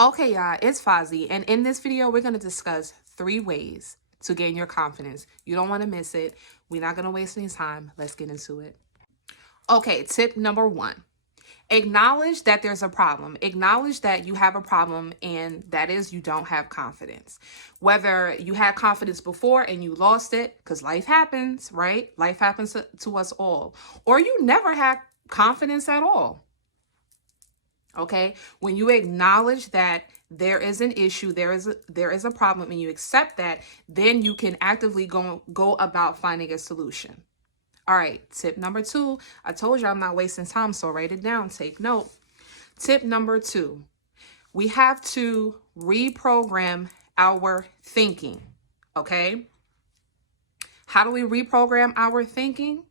Okay, y'all, it's Fozzie, and in this video, we're going to discuss 3 ways to gain your confidence. You don't want to miss it. We're not going to waste any time. Let's get into it. Okay, tip number 1. Acknowledge that there's a problem. Acknowledge that you have a problem, and that is you don't have confidence. Whether you had confidence before and you lost it, because life happens, right? Life happens to us all. Or you never had confidence at all. Okay, when you acknowledge that there is an issue, there is a problem, and you accept that, then you can actively go about finding a solution. All right, tip number 2. I told you I'm not wasting time, so write it down, take note. Tip number 2. We have to reprogram our thinking. Okay? How do we reprogram our thinking?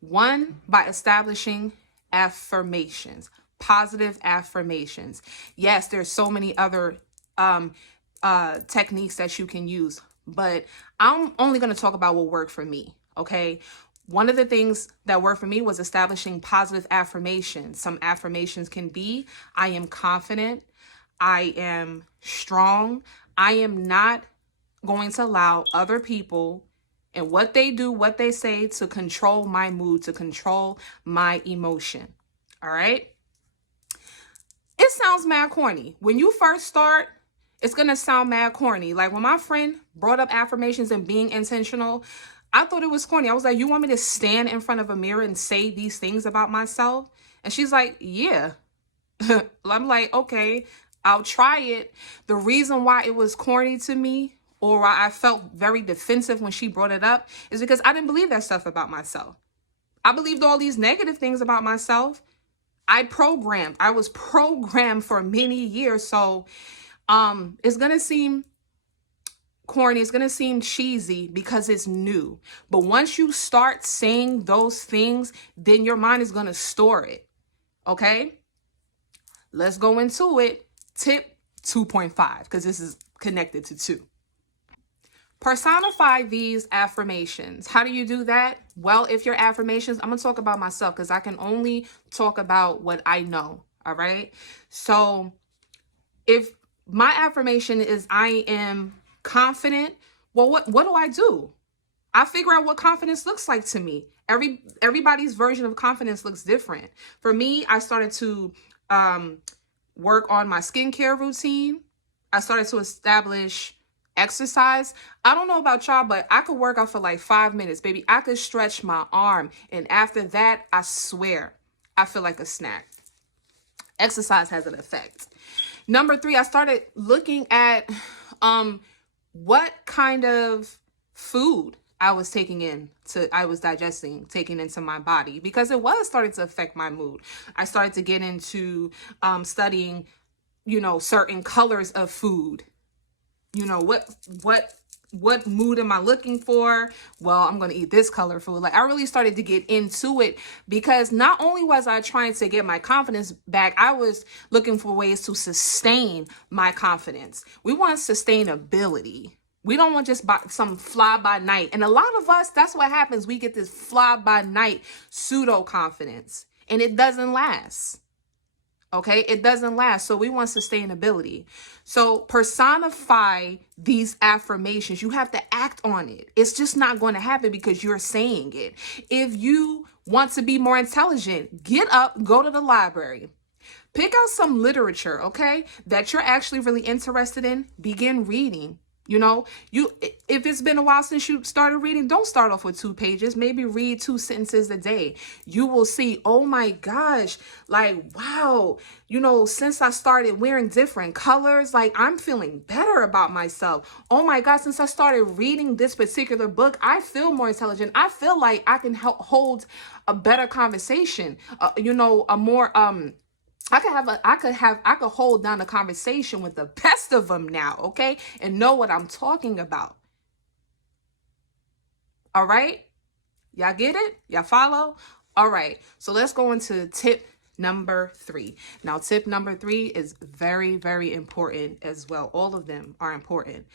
1, by establishing affirmations. Positive affirmations. Yes, there's so many other techniques that you can use, but I'm only going to talk about what worked for me. Okay. One of the things that worked for me was establishing positive affirmations. Some affirmations can be, I am confident. I am strong. I am not going to allow other people and what they do, what they say to control my mood, to control my emotion. All right. It sounds mad corny. When you first start, it's going to sound mad corny. Like when my friend brought up affirmations and being intentional, I thought it was corny. I was like, you want me to stand in front of a mirror and say these things about myself? And she's like, yeah. I'm like, okay, I'll try it. The reason why it was corny to me, or why I felt very defensive when she brought it up, is because I didn't believe that stuff about myself. I believed all these negative things about myself. I was programmed for many years. So it's going to seem corny. It's going to seem cheesy because it's new. But once you start saying those things, then your mind is going to store it. Okay? Let's go into it. Tip 2.5, because this is connected to 2. Personify these affirmations. How do you do that? Well, if your affirmations, I'm going to talk about myself because I can only talk about what I know. All right. So if my affirmation is I am confident, well, what do I do? I figure out what confidence looks like to me. Everybody's version of confidence looks different. For me, I started to work on my skincare routine. I started to establish exercise. I don't know about y'all, but I could work out for like 5 minutes, baby. I could stretch my arm. And after that, I swear, I feel like a snack. Exercise has an effect. Number 3, I started looking at what kind of food I was taking into my body, because it was starting to affect my mood. I started to get into studying, certain colors of food. What mood am I looking for? Well, I'm going to eat this color food. Like, I really started to get into it because not only was I trying to get my confidence back, I was looking for ways to sustain my confidence. We want sustainability. We don't want just some fly by night. And a lot of us, that's what happens. We get this fly by night pseudo confidence, and it doesn't last. Okay, it doesn't last. So we want sustainability. So personify these affirmations. You have to act on it. It's just not going to happen because you're saying it. If you want to be more intelligent, get up, go to the library. Pick out some literature, okay, that you're actually really interested in. Begin reading. If it's been a while since you started reading, don't start off with 2 pages. Maybe read 2 sentences a day. You will see, oh my gosh, like, wow, since I started wearing different colors, like, I'm feeling better about myself. Oh my God, since I started reading this particular book, I feel more intelligent. I feel like I can hold a better conversation, a more, I could hold down a conversation with the best of them now, okay? And know what I'm talking about. All right? Y'all get it? Y'all follow? All right. So let's go into tip number 3. Now, tip number 3 is very, very important as well. All of them are important.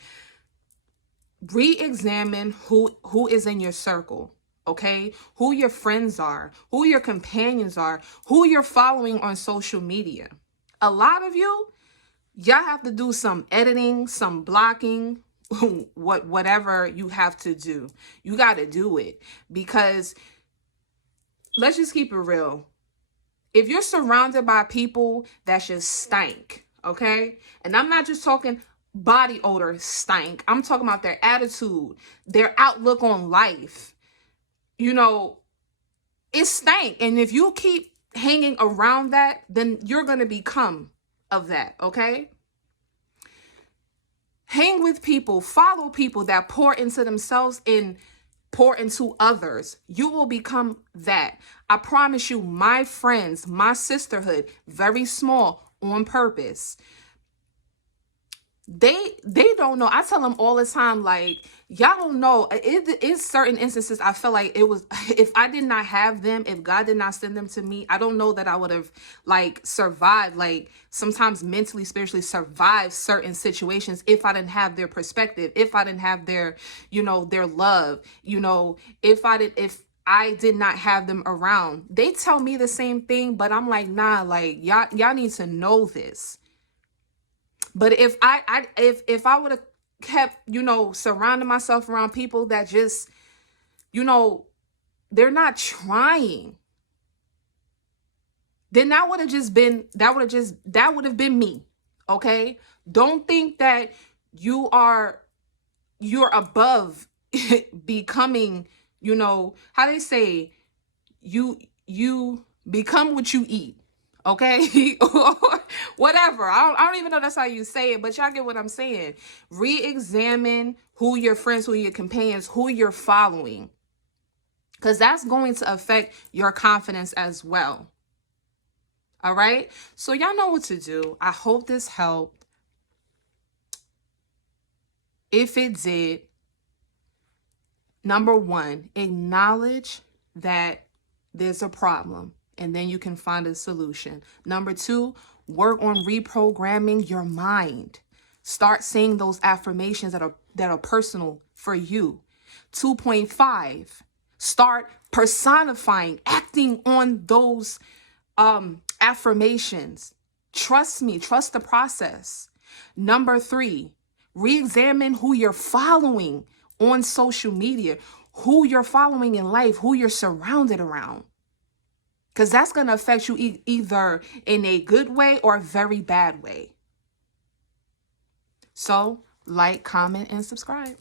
Re-examine who is in your circle. Okay, who your friends are, who your companions are, who you're following on social media. A lot of you Y'all have to do some editing, some blocking, whatever you have to do. You got to do it, because let's just keep it real. If you're surrounded by people that just stank, okay? And I'm not just talking body odor stank. I'm talking about their attitude, their outlook on life. You know, it stank. And if you keep hanging around that, then you're going to become of that, okay? Hang with people, follow people that pour into themselves and pour into others. You will become that. I promise you, my friends, my sisterhood, very small, on purpose. They don't know. I tell them all the time, like, y'all don't know. It is certain instances I feel like it was, if I did not have them, if God did not send them to me, I don't know that I would have like survived, like sometimes mentally, spiritually survived certain situations if I didn't have their perspective, if I didn't have their, you know, their love, you know, if I did not have them around. They tell me the same thing, but I'm like, nah, like y'all need to know this. But if I would have kept, you know, surrounding myself around people that just, you know, they're not trying, then that would have been me. Okay? Don't think that you're above becoming, you know, how they say, you become what you eat. Okay? Whatever. I don't even know that's how you say it, but y'all get what I'm saying. Re-examine who your friends, who your companions, who you're following, because that's going to affect your confidence as well. All right? So y'all know what to do. I hope this helped. If it did, number one, acknowledge that there's a problem, and then you can find a solution. Number two, work on reprogramming your mind. Start saying those affirmations that are personal for you. 2.5, start personifying, acting on those affirmations. Trust me, trust the process. Number 3, re-examine who you're following on social media, who you're following in life, who you're surrounded around. Because that's going to affect you either in a good way or a very bad way. So, like, comment, and subscribe.